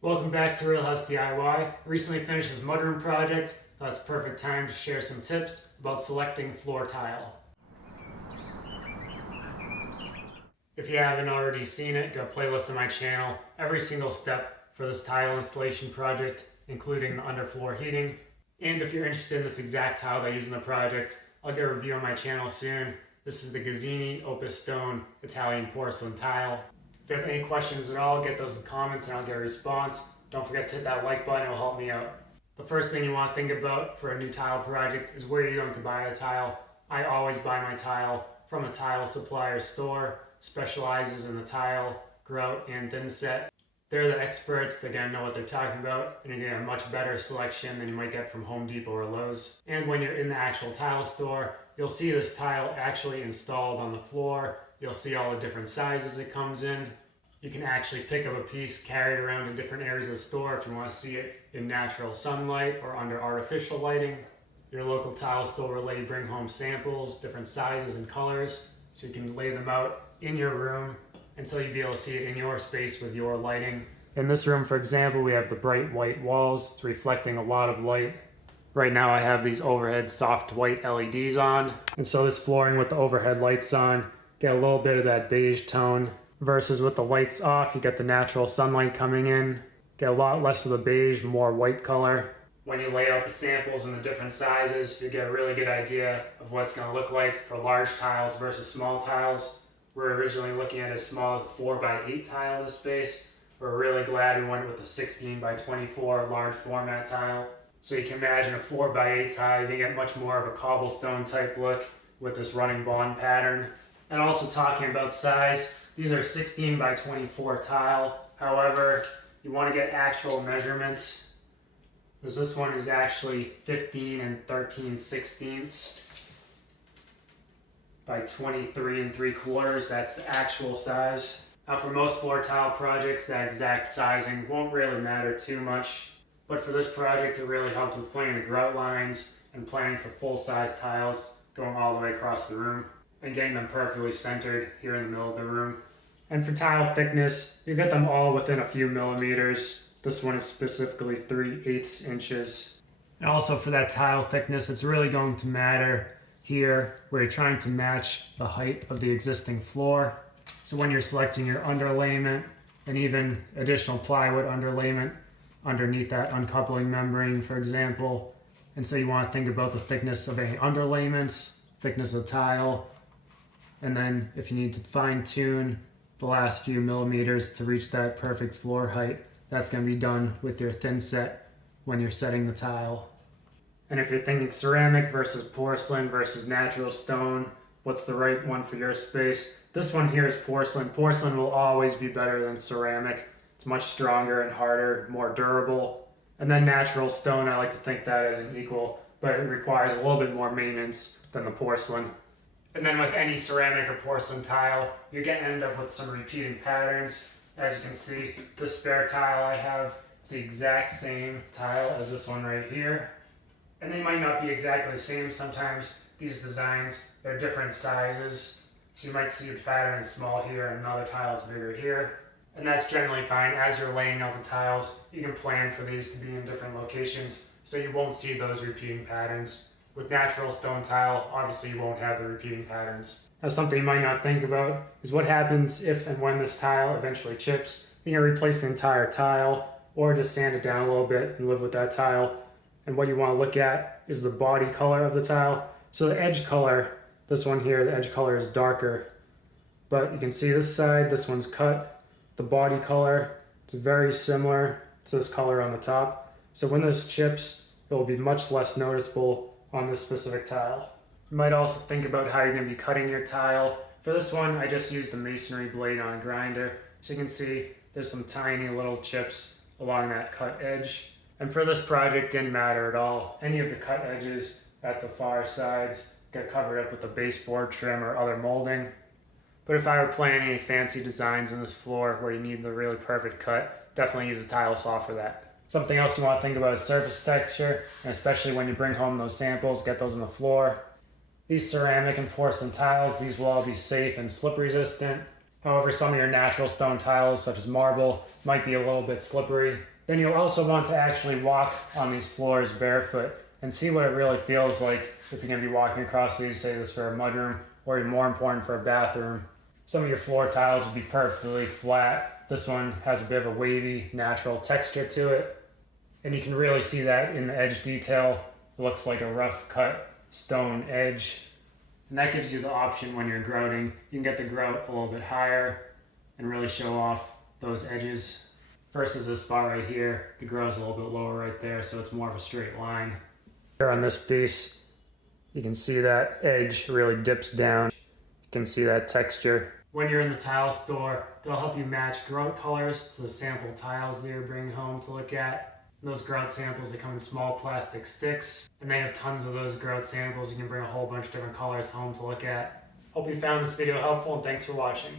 Welcome back to RealHouseDIY. Recently finished this mudroom project. That's perfect time to share some tips about selecting floor tile. If you haven't already seen it, go playlist on my channel. Every single step for this tile installation project, including the underfloor heating. And if you're interested in this exact tile that I use in the project, I'll get a review on my channel soon. This is the Gazzini Opus Stone Italian porcelain tile. If you have any questions at all, get those in the comments and I'll get a response. Don't forget to hit that like button, it will help me out. The first thing you want to think about for a new tile project is where you're going to buy a tile. I always buy my tile from a tile supplier store, specializes in the tile, grout, and thin set. They're the experts, they're going to know what they're talking about, and you're going to get a much better selection than you might get from Home Depot or Lowe's. And when you're in the actual tile store, you'll see this tile actually installed on the floor. You'll see all the different sizes it comes in. You can actually pick up a piece, carry it around in different areas of the store if you want to see it in natural sunlight or under artificial lighting. Your local tile store will let you bring home samples, different sizes and colors, so you can lay them out in your room until you'll be able to see it in your space with your lighting. In this room, for example, we have the bright white walls. It's reflecting a lot of light. Right now I have these overhead soft white LEDs on. And so this flooring with the overhead lights on, get a little bit of that beige tone. Versus with the lights off, you get the natural sunlight coming in. Get a lot less of the beige, more white color. When you lay out the samples in the different sizes, you get a really good idea of what it's going to look like for large tiles versus small tiles. We're originally looking at as small as a 4x8 tile in this space. We're really glad we went with a 16x24 large format tile. So you can imagine a 4x8 tile, you can get much more of a cobblestone type look with this running bond pattern. And also talking about size, these are 16x24 tile. However, you want to get actual measurements, because this one is actually 15 13/16 by 23 3/4. That's the actual size. Now for most floor tile projects, that exact sizing won't really matter too much. But for this project, it really helped with planning the grout lines and planning for full-size tiles going all the way across the room and getting them perfectly centered here in the middle of the room. And for tile thickness, you get them all within a few millimeters. This one is specifically 3/8 inches. And also for that tile thickness, it's really going to matter here where you're trying to match the height of the existing floor. So when you're selecting your underlayment and even additional plywood underlayment underneath that uncoupling membrane, for example. And so you want to think about the thickness of any underlayments, thickness of the tile, and then if you need to fine tune the last few millimeters to reach that perfect floor height, that's going to be done with your thin set when you're setting the tile. And if you're thinking ceramic versus porcelain versus natural stone, what's the right one for your space? This one here is porcelain. Porcelain will always be better than ceramic. It's much stronger and harder, more durable. And then natural stone, I like to think that as an equal, but it requires a little bit more maintenance than the porcelain. And then with any ceramic or porcelain tile, you're going to end up with some repeating patterns. As you can see, this spare tile I have is the exact same tile as this one right here. And they might not be exactly the same. Sometimes these designs, they're different sizes. So you might see a pattern is small here and another tile is bigger here. And that's generally fine. As you're laying out the tiles, you can plan for these to be in different locations so you won't see those repeating patterns. With natural stone tile, obviously you won't have the repeating patterns. Now something you might not think about is what happens if and when this tile eventually chips. You can replace the entire tile or just sand it down a little bit and live with that tile. And what you want to look at is the body color of the tile. So the edge color, this one here, the edge color is darker. But you can see this side, this one's cut. The body color, it's very similar to this color on the top. So when this chips, it will be much less noticeable on this specific tile. You might also think about how you're going to be cutting your tile. For this one, I just used a masonry blade on a grinder. So you can see there's some tiny little chips along that cut edge. And for this project, didn't matter at all. Any of the cut edges at the far sides get covered up with a baseboard trim or other molding. But if I were planning any fancy designs on this floor where you need the really perfect cut, definitely use a tile saw for that. Something else you want to think about is surface texture, and especially when you bring home those samples, get those on the floor. These ceramic and porcelain tiles, these will all be safe and slip resistant. However, some of your natural stone tiles, such as marble, might be a little bit slippery. Then you'll also want to actually walk on these floors barefoot and see what it really feels like if you're going to be walking across these, say this for a mudroom, or even more important for a bathroom. Some of your floor tiles will be perfectly flat. This one has a bit of a wavy, natural texture to it. And you can really see that in the edge detail. It looks like a rough cut stone edge. And that gives you the option when you're grouting. You can get the grout a little bit higher and really show off those edges. Versus this spot right here, the grout's a little bit lower right there, so it's more of a straight line. Here on this piece, you can see that edge really dips down. You can see that texture. When you're in the tile store, they'll help you match grout colors to the sample tiles that you're bringing home to look at. And those grout samples, they come in small plastic sticks, and they have tons of those grout samples. You can bring a whole bunch of different colors home to look at. Hope you found this video helpful, and thanks for watching.